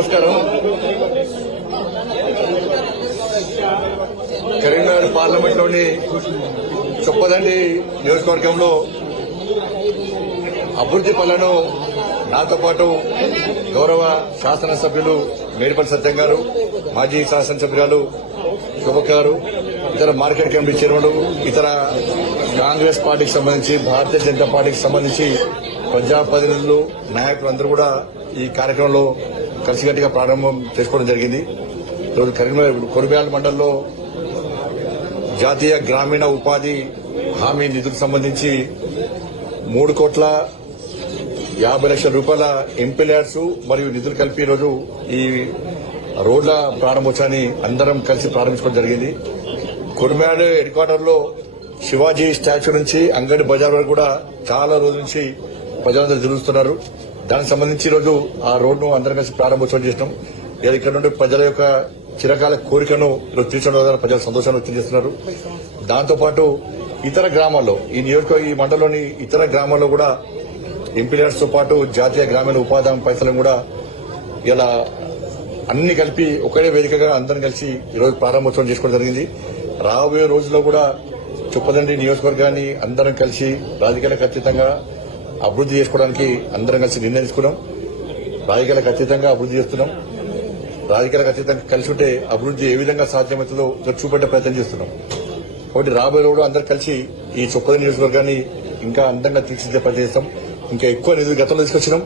నమస్కారం. కరీంనగర్ పార్లమెంట్ లోని చొప్పదండి నియోజకవర్గంలో అభివృద్ది పనులను నాతో పాటు గౌరవ శాసనసభ్యులు మేడిపల్లి సత్యం గారు, మాజీ శాసనసభ్యురాలు శోభక్క గారు, ఇతర మార్కెట్ కమిటీ చైర్మన్లు, ఇతర కాంగ్రెస్ పార్టీకి సంబంధించి, భారతీయ జనతా పార్టీకి సంబంధించి ప్రజాప్రతినిధులు, నాయకులు అందరూ కూడా ఈ కార్యక్రమంలో కలిసికట్టుగా ప్రారంభం చేసుకోవడం జరిగింది. ఈరోజు కరీంనగర్ కొరుబ్యాల మండలంలో జాతీయ గ్రామీణ ఉపాధి హామీ నిధులకు సంబంధించి 3,50,00,000 రూపాయల ఎంపీల్యాడ్స్ మరియు నిధులు కలిపి ఈరోజు ఈ రోడ్ల ప్రారంభోత్సవాన్ని అందరం కలిసి ప్రారంభించుకోవడం జరిగింది. కొరుబ్యాల హెడ్ క్వార్టర్ లో శివాజీ స్టాచ్యూ నుంచి అంగడి బజార్ వరకు కూడా చాలా రోజుల నుంచి ప్రజలందరూ తిరుగుతున్నారు. దానికి సంబంధించి ఈరోజు ఆ రోడ్ను అందరం కలిసి ప్రారంభోత్సవం చేసినాం. ఇక్కడ నుండి ప్రజల యొక్క చిరకాల కోరికను ఈరోజు తీర్చడం ద్వారా ప్రజలు సంతోషాన్ని వ్యక్తం చేస్తున్నారు. దాంతోపాటు ఇతర గ్రామాల్లో ఈ మండలంలోని ఇతర గ్రామాల్లో కూడా ఎంపీల్యాడ్స్ తో పాటు జాతీయ గ్రామీణ ఉపాధి హామీ పైసలను కూడా ఇలా అన్ని కలిపి ఒకటే వేదికగా అందరం కలిసి ఈరోజు ప్రారంభోత్సవం చేసుకోవడం జరిగింది. రాబోయే రోజుల్లో కూడా చొప్పదండి నియోజకవర్గాన్ని అందరం కలిసి రాజకీయాలకు అతీతంగా అభివృద్ది చేసుకోవడానికి అందరం కలిసి నిర్ణయం తీసుకున్నాం. రాజకీయాలకు అతీతంగా అభివృద్ది చేస్తున్నాం. రాజకీయాలకు అతీతంగా కలిసి ఉంటే అభివృద్ది ఏ విధంగా సాధ్యమవుతుందో చూపెట్టే ప్రయత్నం చేస్తున్నాం. కాబట్టి రాబోయే రోజు అందరూ కలిసి ఈ చొప్పదండి నియోజకవర్గాన్ని ఇంకా అందంగా తీర్చిదిద్దే ప్రయత్నం చేస్తాం. ఇంకా ఎక్కువ నిధులు గతంలో తీసుకొచ్చినాం.